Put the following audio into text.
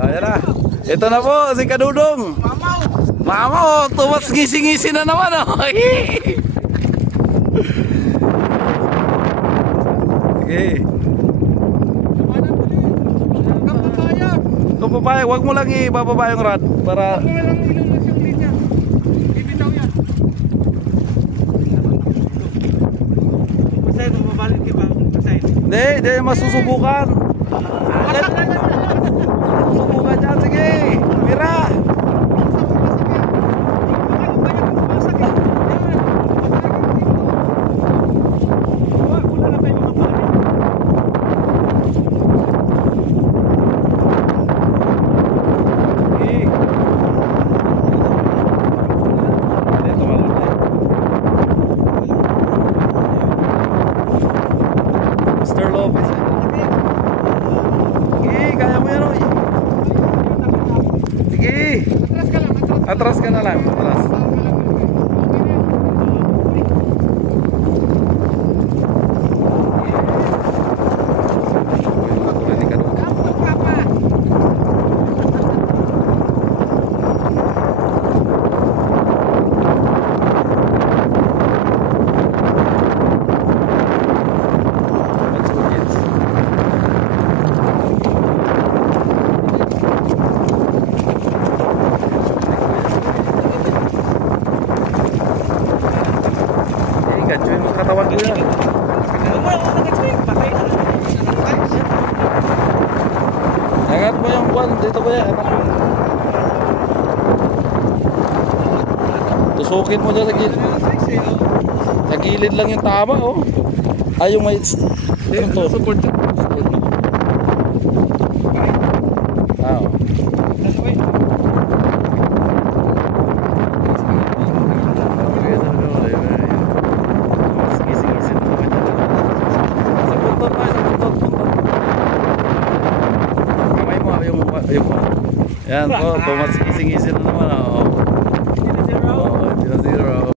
Ayan na. Ito na po si Kadudong. Mamaw, tumas ngisi-ngisi na naman oh. Sige. Kapapaya, wag mo lang ibababa yung rod para hindi masusubukan. Subukan dyan, sige. Mira. Mr. Lopez. Sige, kaya mo yan, oy. Sige. Atras ka na lang, atras. Gancuin mo katawan ko yan. Angat mo yung buwan. Dito ko yan. Tusukin mo dyan sa gilid. Sa gilid lang yung tama oh. Ay yung may support mo. Ah, oh. Yan po, tumas ising-ising na naman.